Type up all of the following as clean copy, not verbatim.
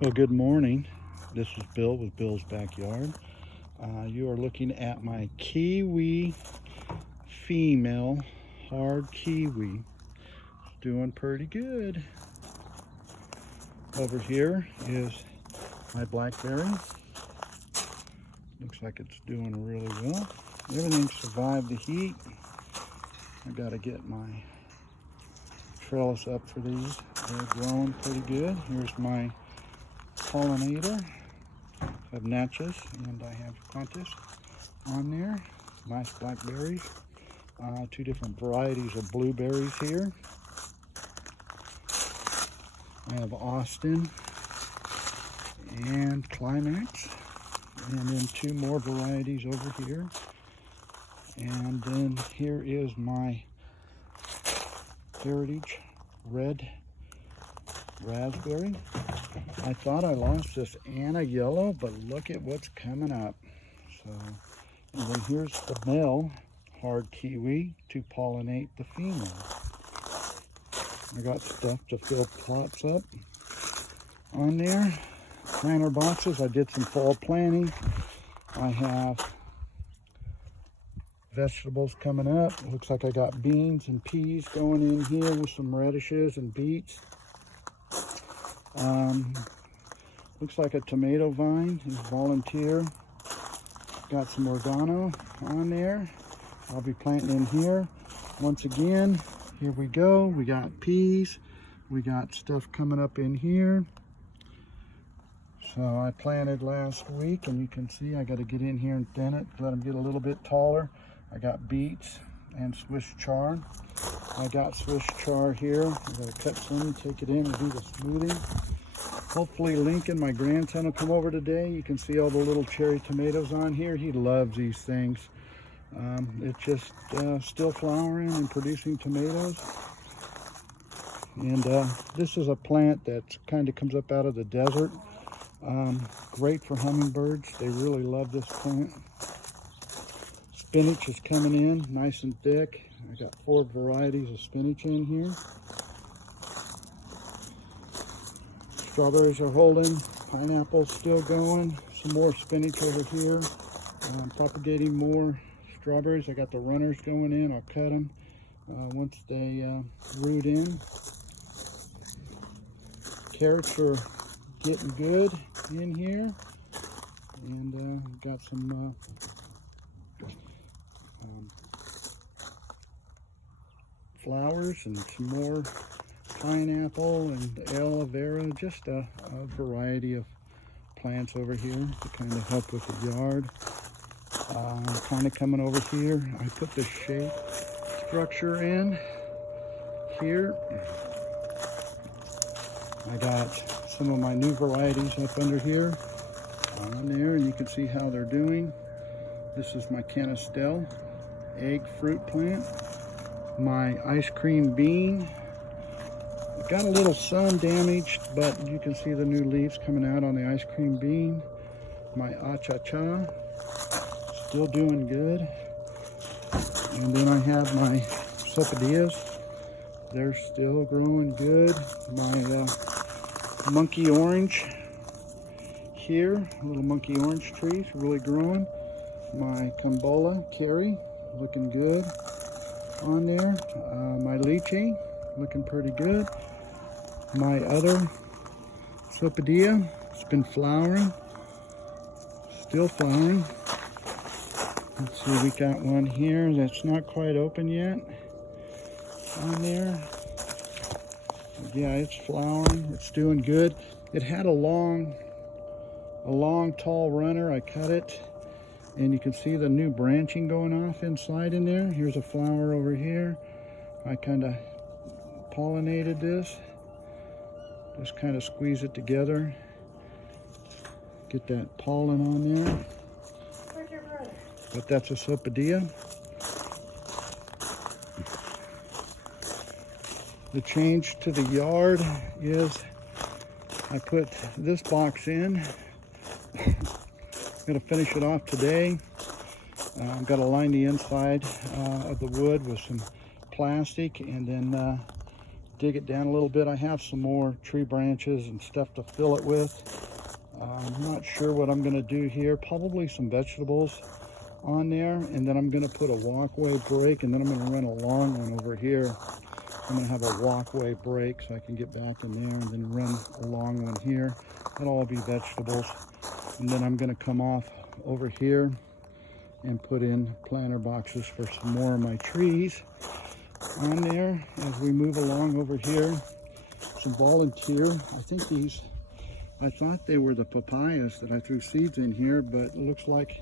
Well, good morning. This is Bill with Bill's Backyard. You are looking at my kiwi female hard kiwi. It's doing pretty good. Over here is my blackberry. Looks like it's doing really well. Everything survived the heat. I got to get my trellis up for these. They're growing pretty good. Here's my pollinator. I have Natchez and I have Qantas on there. Nice blackberries. Two different varieties of blueberries here. I have Austin and Climax, and then two more varieties over here. And then here is my Heritage Red Raspberry. I thought I lost this Anna Yellow, but look at what's coming up. So, and then here's the male hard kiwi to pollinate the female. I got stuff to fill plots up on there. Planter boxes, I did some fall planting. I have vegetables coming up. Looks like I got beans and peas going in here with some radishes and beets. Looks like a tomato vine is volunteer. Got some oregano on there. I'll be planting in here. Once again, here we go. We got peas. We got stuff coming up in here. So I planted last week, and you can see I got to get in here and thin it, let them get a little bit taller. I got beets and Swiss chard. I got Swiss chard here. I'm going to cut some, take it in and do the smoothing. Hopefully Lincoln, my grandson, will come over today. You can see all the little cherry tomatoes on here. He loves these things. It's just still flowering and producing tomatoes. And this is a plant that kind of comes up out of the desert. Great for hummingbirds. They really love this plant. Spinach is coming in nice and thick. I got 4 varieties of spinach in here. Strawberries are holding. Pineapple's still going. Some more spinach over here. Propagating more strawberries. I got the runners going in. I'll cut them once they root in. Carrots are getting good in here. And got some flowers and some more pineapple and aloe vera, just a variety of plants over here to kind of help with the yard. Kind of coming over here, I put the shade structure in here. I got some of my new varieties up under here on there, and you can see how they're doing. This is my Canistel egg fruit plant. My ice cream bean. Got a little sun damaged, but you can see the new leaves coming out on the ice cream bean. My acha-cha, still doing good. And then I have my sapodillas. They're still growing good. My monkey orange here, little monkey orange trees, really growing. My Kambola Kerry, looking good on there. My lychee, looking pretty good. My other sapodilla, it's been flowering, still flowering. Let's see, we got one here that's not quite open yet on there. Yeah, it's flowering, it's doing good. It had a long tall runner. I cut it, and you can see the new branching going off inside in there. Here's a flower over here. I kind of pollinated this. Just kind of squeeze it together. Get that pollen on there. Where's your brother? But that's a sapodilla. The change to the yard is I put this box in. I'm going to finish it off today. I've got to line the inside of the wood with some plastic, and then dig it down a little bit. I have some more tree branches and stuff to fill it with. I'm not sure what I'm going to do here. Probably some vegetables on there, and then I'm going to put a walkway break, and then I'm going to run a long one over here. I'm going to have a walkway break so I can get back in there, and then run a long one here. That'll all be vegetables. And then I'm going to come off over here and put in planter boxes for some more of my trees on there. As we move along over here, some volunteer. I think these, I thought they were the papayas that I threw seeds in here, but it looks like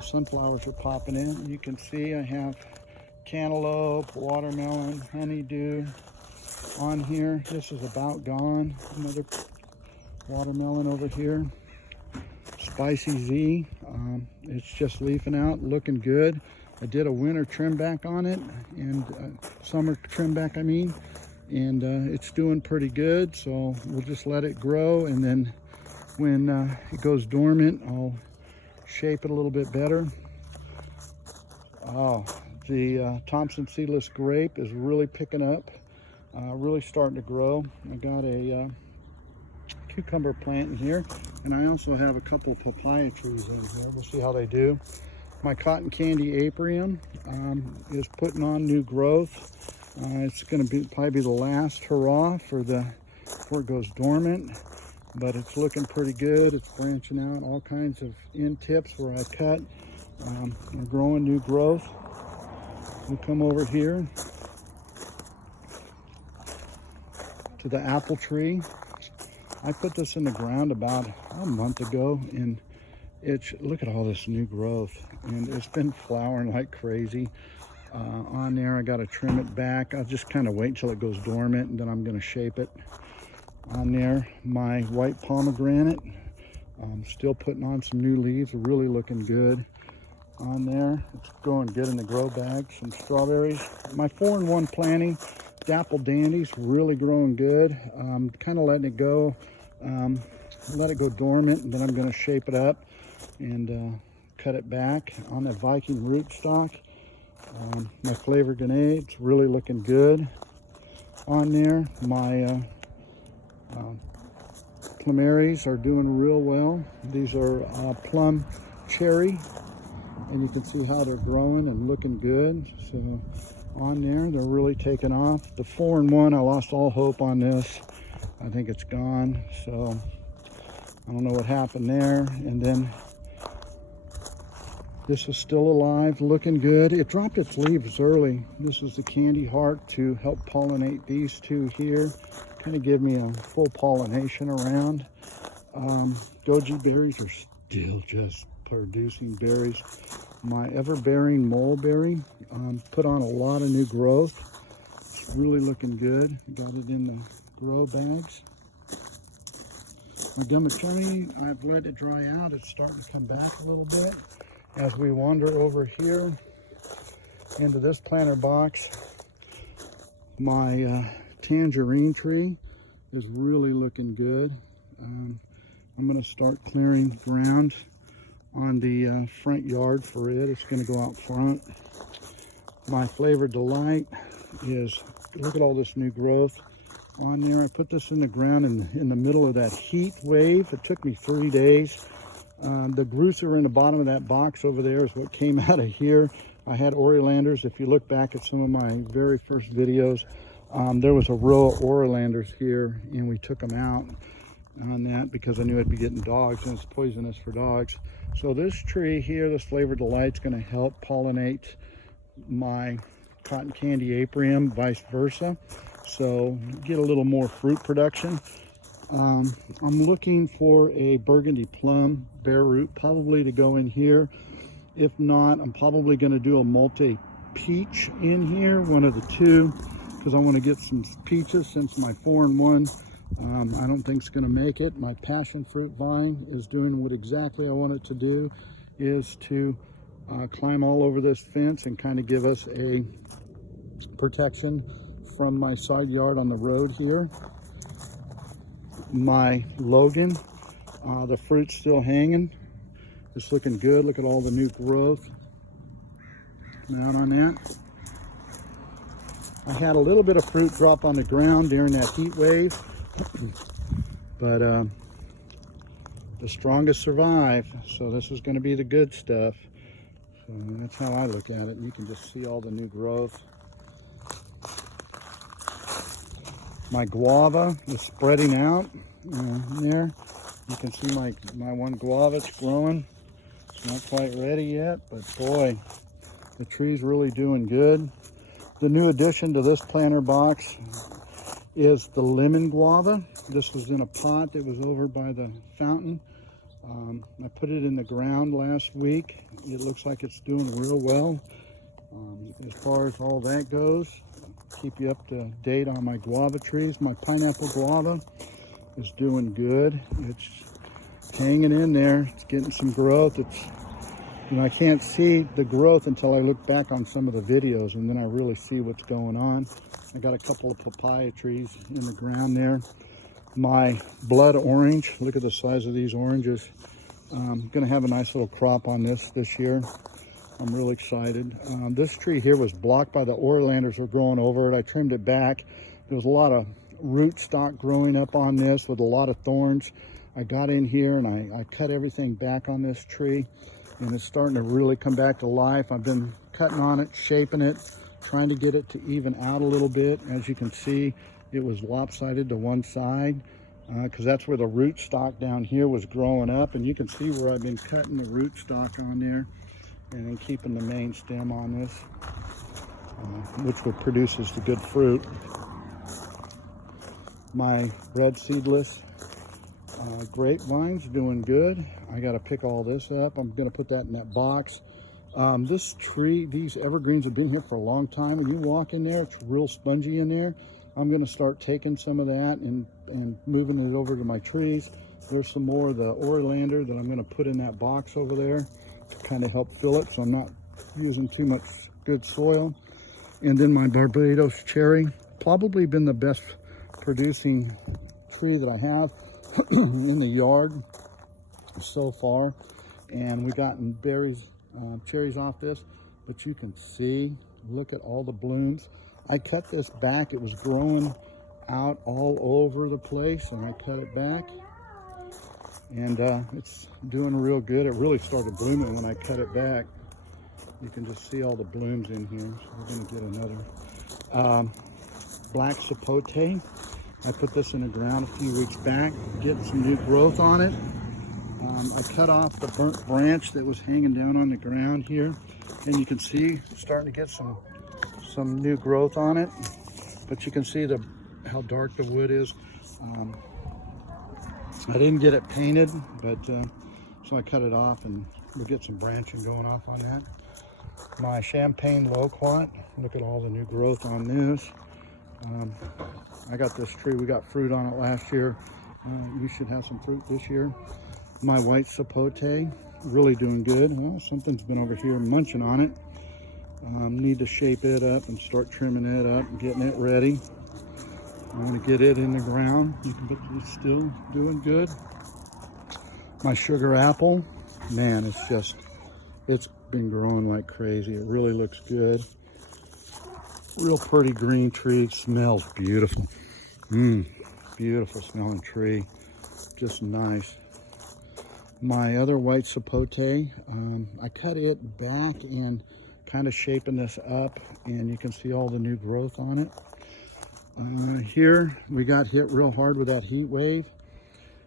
sunflowers are popping in. You can see I have cantaloupe, watermelon, honeydew on here. This is about gone. Another watermelon over here. Spicy Z. It's just leafing out, looking good. I did a winter trim back on it, and summer trim back, I mean, and it's doing pretty good. So we'll just let it grow, and then when it goes dormant, I'll shape it a little bit better. Oh, the Thompson seedless grape is really picking up, really starting to grow. I got a cucumber plant in here, and I also have a couple of papaya trees in here. We'll see how they do. My cotton candy apium is putting on new growth. It's going to probably be the last hurrah before it goes dormant, but it's looking pretty good. It's branching out, all kinds of end tips where I cut. We're growing new growth. We'll come over here to the apple tree. I put this in the ground about a month ago, and look at all this new growth, and it's been flowering like crazy on there. I got to trim it back. I'll just kind of wait until it goes dormant, and then I'm going to shape it on there. My white pomegranate, still putting on some new leaves, really looking good on there. It's growing good in the grow bag. Some strawberries. My 4-in-1 planting, dapple dandies, really growing good. Kind of letting it go, let it go dormant, and then I'm going to shape it up and cut it back. On the Viking rootstock, my flavor grenades, really looking good on there. My plumeries are doing real well. These are plum cherry, and you can see how they're growing and looking good. So on there, they're really taking off. The 4-in-1, I lost all hope on this. I think it's gone, so I don't know what happened there. And then this is still alive, looking good. It dropped its leaves early. This is the candy heart to help pollinate these two here, kind of give me a full pollination around. Goji berries are still just producing berries. My ever-bearing mulberry put on a lot of new growth. It's really looking good. Got it in the grow bags. My gummy, I've let it dry out. It's starting to come back a little bit. As we wander over here into this planter box, my tangerine tree is really looking good. I'm going to start clearing ground on the front yard for it. It's going to go out front. My Flavor Delight is, look at all this new growth on there. I put this in the ground in the middle of that heat wave. It took me 3 days. The roots are in the bottom of that box over there is what came out of here. I had Orilanders. If you look back at some of my very first videos, there was a row of Orilanders here, and we took them out on that because I knew I'd be getting dogs, and it's poisonous for dogs. So this tree here, this Flavor Delight's going to help pollinate my cotton candy apium, vice versa. So get a little more fruit production. I'm looking for a burgundy plum bare root, probably to go in here. If not, I'm probably going to do a multi peach in here, one of the two, because I want to get some peaches since my 4-in-1 I don't think it's going to make it. My passion fruit vine is doing what exactly I want it to do, is to climb all over this fence and kind of give us a protection from my side yard on the road here. My Logan, the fruit's still hanging. It's looking good. Look at all the new growth out on that. I had a little bit of fruit drop on the ground during that heat wave, but the strongest survive. So this is going to be the good stuff. So that's how I look at it. You can just see all the new growth. My guava is spreading out there. You can see my one guava, it's growing. It's not quite ready yet, but boy, the tree's really doing good. The new addition to this planter box is the lemon guava. This was in a pot that was over by the fountain. I put it in the ground last week. It looks like it's doing real well. As far as all that goes, keep you up to date on my guava trees. My pineapple guava is doing good. It's hanging in there. It's getting some growth. I can't see the growth until I look back on some of the videos, and then I really see what's going on. I got a couple of papaya trees in the ground there. My blood orange, look at the size of these oranges. I'm gonna have a nice little crop on this year. I'm really excited. This tree here was blocked by the Orlanders were growing over it. I trimmed it back. There was a lot of root stock growing up on this with a lot of thorns. I got in here and I cut everything back on this tree, and it's starting to really come back to life. I've been cutting on it, shaping it, trying to get it to even out a little bit. As you can see, it was lopsided to one side because that's where the root stock down here was growing up, and you can see where I've been cutting the root stock on there and then keeping the main stem on this, which produces the good fruit. My red seedless grapevine's doing good. I got to pick all this up. I'm going to put that in that box. This tree, these evergreens have been here for a long time, and you walk in there, it's real spongy in there. I'm going to start taking some of that and moving it over to my trees. There's some more of the Orlander that I'm going to put in that box over there to kind of help fill it, so I'm not using too much good soil. And then my Barbados cherry, probably been the best producing tree that I have in the yard so far. And we gotten berries, cherries off this, but you can see, look at all the blooms. I cut this back. It was growing out all over the place, and I cut it back, and it's doing real good. It really started blooming when I cut it back. You can just see all the blooms in here. So we're going to get another black sapote. I put this in the ground a few weeks back, getting some new growth on it. I cut off the burnt branch that was hanging down on the ground here, and you can see starting to get some new growth on it. But you can see how dark the wood is. I didn't get it painted, but so I cut it off, and we'll get some branching going off on that. My champagne loquat, look at all the new growth on this. I got this tree, we got fruit on it last year. You should have some fruit this year. My white sapote, really doing good. Well, something's been over here munching on it. Need to shape it up and start trimming it up and getting it ready. I want to get it in the ground. You can put it's still doing good. My sugar apple, man, it's been growing like crazy. It really looks good. Real pretty green tree. It smells beautiful. Beautiful smelling tree. Just nice. My other white sapote, I cut it back and kind of shaping this up, and you can see all the new growth on it. Here we got hit real hard with that heat wave,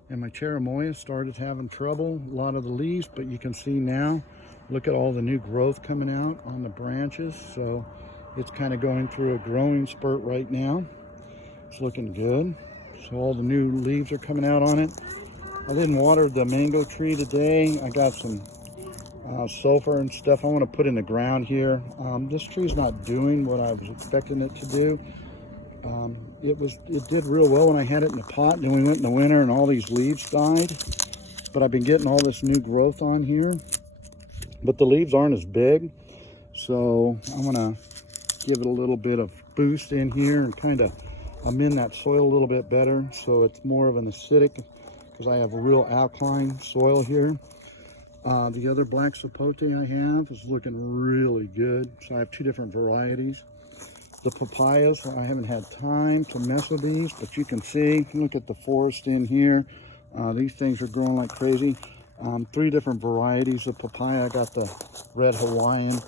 and my cherimoya started having trouble, a lot of the leaves, but you can see now, look at all the new growth coming out on the branches. So it's kind of going through a growing spurt right now. It's looking good. So all the new leaves are coming out on it. I didn't water the mango tree today. I got some sulfur and stuff I want to put in the ground here. This tree's not doing what I was expecting it to do. It did real well when I had it in the pot, and then we went in the winter and all these leaves died. But I've been getting all this new growth on here, but the leaves aren't as big. So I'm gonna give it a little bit of boost in here and kind of amend that soil a little bit better, so it's more of an acidic, because I have a real alkaline soil here. The other black sapote I have is looking really good. So I have two different varieties. The papayas, I haven't had time to mess with these, but you can see, look at the forest in here. These things are growing like crazy. 3 different varieties of papaya. I got the red Hawaiian,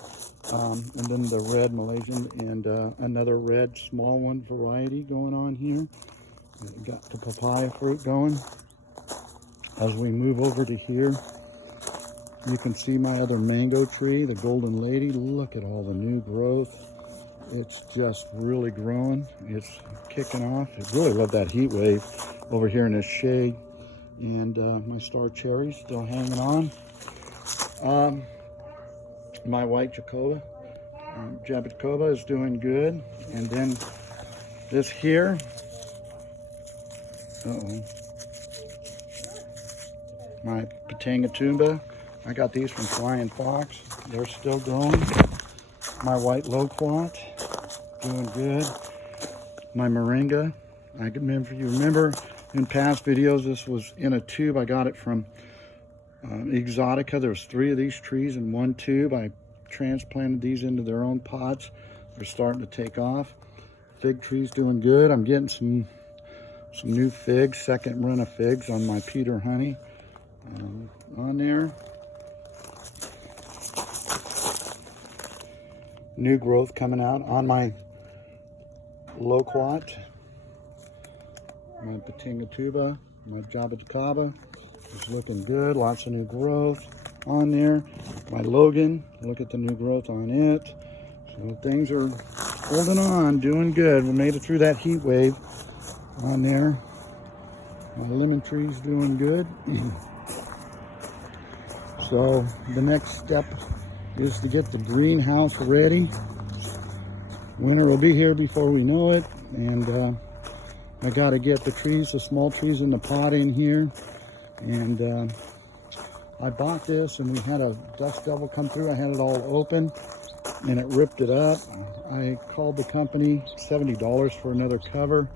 and then the red Malaysian, and another red small one variety going on here. Got the papaya fruit going. As we move over to here, you can see my other mango tree, the golden lady. Look at all the new growth. It's just really growing. It's kicking off. I really love that heat wave over here in this shade. And my star cherry still hanging on. My white Jacoba, Jacoba is doing good. And then this here, my Patangatumba. I got these from Flying Fox. They're still growing. My white loquat, doing good. My moringa. I remember, you remember in past videos, this was in a tube. I got it from Exotica. There's 3 of these trees in one tube. I transplanted these into their own pots. They're starting to take off. Fig tree's doing good. I'm getting some new figs, second run of figs on my Peter Honey on there. New growth coming out on my loquat, my Patangatumba, my Jaboticaba is looking good. Lots of new growth on there. My Logan, look at the new growth on it. So things are holding on, doing good. We made it through that heat wave on there. My lemon tree's doing good. So the next step is to get the greenhouse ready. Winter will be here before we know it, and I got to get the trees, the small trees in the pot in here. And I bought this, and we had a dust devil come through. I had it all open, and it ripped it up. I called the company, $70 for another cover.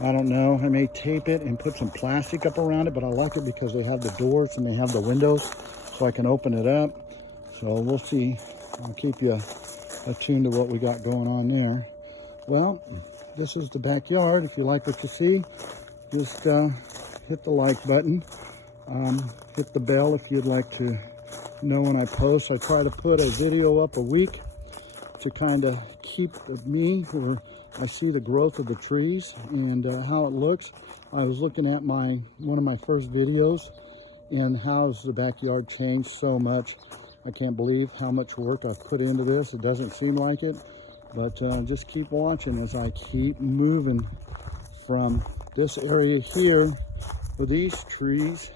I don't know. I may tape it and put some plastic up around it, but I like it because they have the doors and they have the windows, so I can open it up. So we'll see. I'll keep you attuned to what we got going on there. Well, this is the backyard. If you like what you see, just hit the like button. Hit the bell if you'd like to know when I post. I try to put a video up a week to kind of keep me where I see the growth of the trees and how it looks. I was looking at one of my first videos and how's the backyard changed so much. I can't believe how much work I've put into this. It doesn't seem like it, but just keep watching as I keep moving from this area here with these trees,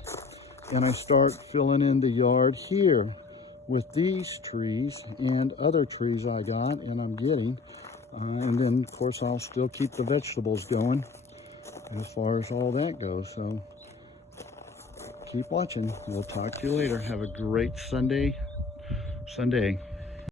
and I start filling in the yard here with these trees and other trees I got and I'm getting. And then, of course, I'll still keep the vegetables going as far as all that goes. So keep watching. We'll talk to you later. Have a great Sunday.